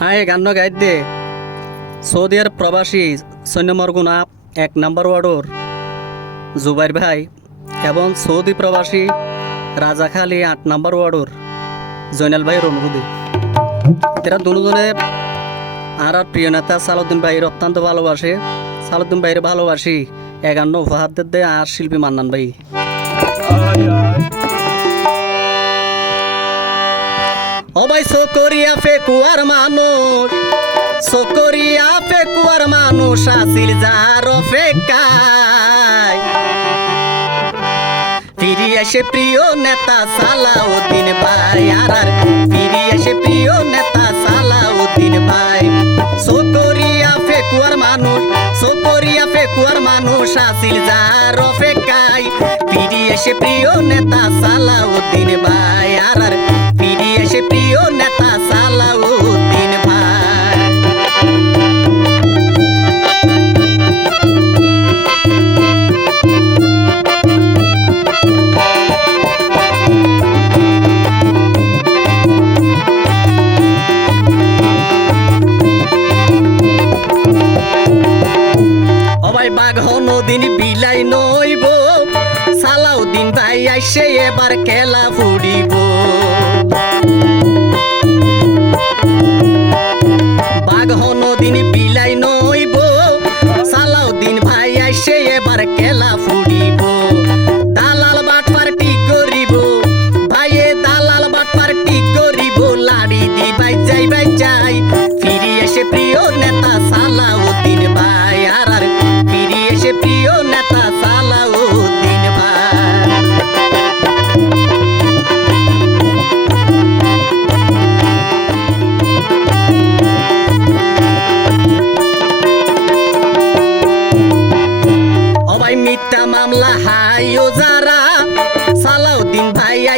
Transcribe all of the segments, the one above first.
High গান্ন গাইড দে। সৌদি আরব প্রবাসী সৈন্যমরগুনা এক নম্বর ওয়ার্ডর জুবাইর ভাই এবং সৌদি প্রবাসী রাজাখালী আট নম্বর ওয়ার্ডর জৈনাল ভাই রমরুদি এরা দুজনে আর আর প্রিয় নেতা সালুদ্দিন ভাইয়ের অত্যন্ত ভালোবাসে। সালুদ্দিন ভাইয়ের ভালোবাসি একান্ন উপহার দে আর শিল্পী মান্নান ভাই। অবাই সকরিয়া ফেকুয়ার মানুষ সকরিয়া ফেকুয়ার মানুষ আসিল যার ফেকাই ফিরি প্রিয় নেতা সালাউদ্দিন ভাই, আর আর ফিরি এসে প্রিয় নেতা সালাউদ্দিন ভাই। সকরিয়া ফেকুয়ার মানুষ সকরিয়া ফেকুয়ার মানুষ আসিল যার ফেকাই ফিরি এসে প্রিয় নেতা সালাউদ্দিন ভাই, আর আর নদিন বিলাই নইব। সালাউদ্দিন ভাই আইসে এবার খেলা ফুড়িব।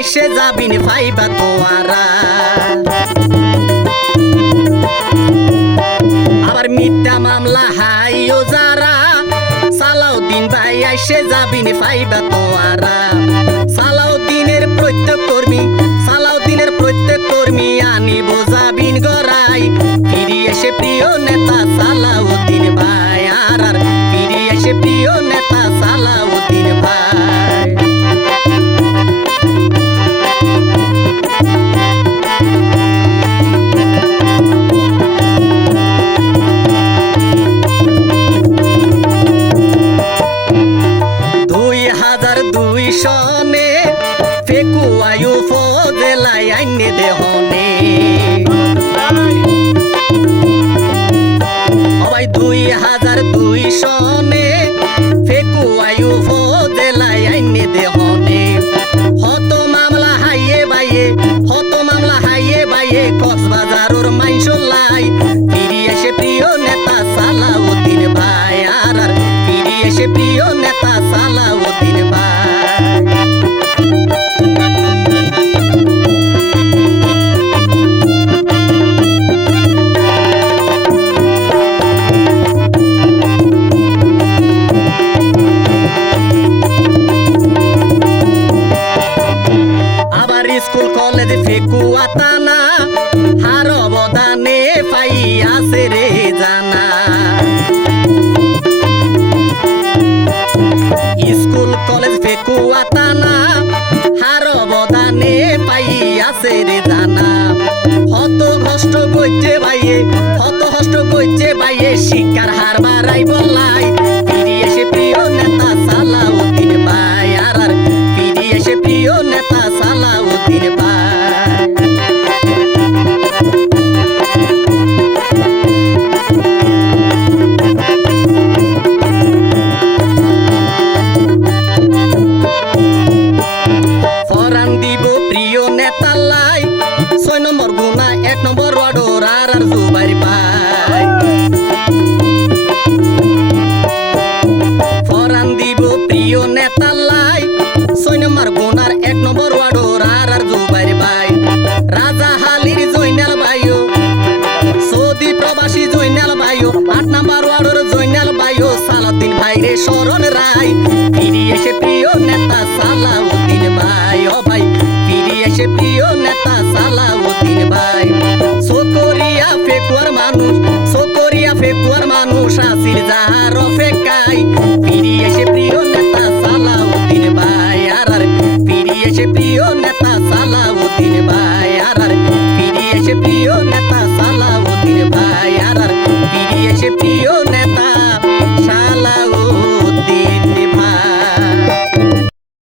আইসে যাবিন ভাইবা তোয়ারা আবার মিথ্যা মামলা হাইও যারা, সালাউদ্দিন ভাই আইসে যাবিন ফাইবা তোয়ারা সালাউদ্দিনের প্রত্যেক কর্মী, সালাউদ্দিনের প্রত্যেক কর্মী আনিব বোঝাবিন গড়াই দুই হাজার দুই সনে ফেকু আয়ু ফজেলাই আইনে দেহনে। হত মামলা হাইয়ে বাইয়ে, হত মামলা হাইয়ে বাইয়ে কক্সবাজারোর মাইশলাই ফিরি এসে প্রিয় নেতা সালাউদ্দিন ভাই, আর ফিরি এসে প্রিয় নেতা সালাউদ্দিন স্কুল, কলেজ ফেকুয়া তানা হার অবদানে পাই আছে রে জানা। স্কুল, কলেজ ফেকুয়া তানা হার অবদানে পাই আছে রে জানা। হত কষ্ট করছে ভাইয়ে হত কষ্ট করছে ভাইয়ে শিক্ষার হার বাড়াই ভাই। ফিরে এসে প্রিয় নেতা সালাউদ্দিন ভাই, ও ভাই। ফিরে এসে প্রিয় নেতা সালাউদ্দিন ভাই। সকরিয়া ফেকুয়ার মানুষ সকরিয়া ফেকুয়ার মানুষ আসির যাহার ফেকাই ফিরে এসে প্রিয় নেতা সালাউদ্দিন ভাই, আর আর। ফিরে এসে প্রিয় নেতা সালাউদ্দিন ভাই, আর আর। ফিরে এসে প্রিয় নেতা